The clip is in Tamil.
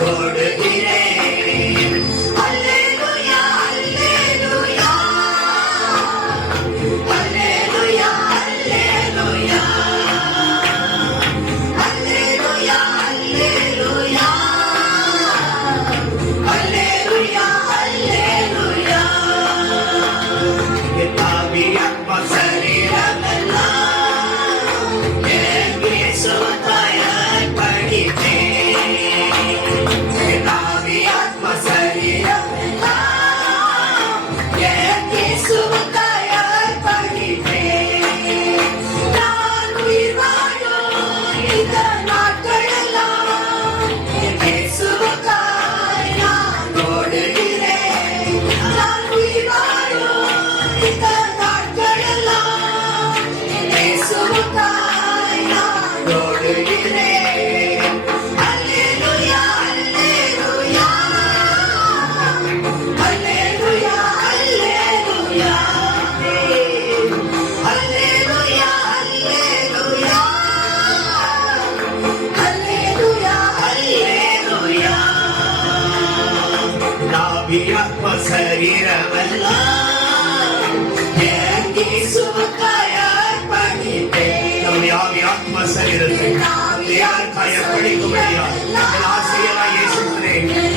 கொடுகி சரீரமெல்லாம் நம்முடைய ஆவி ஆத்மா சரீரத்தை யார் பயப்படிக்க முடியாது ஆசிரியராய் இயேசுகிறேன்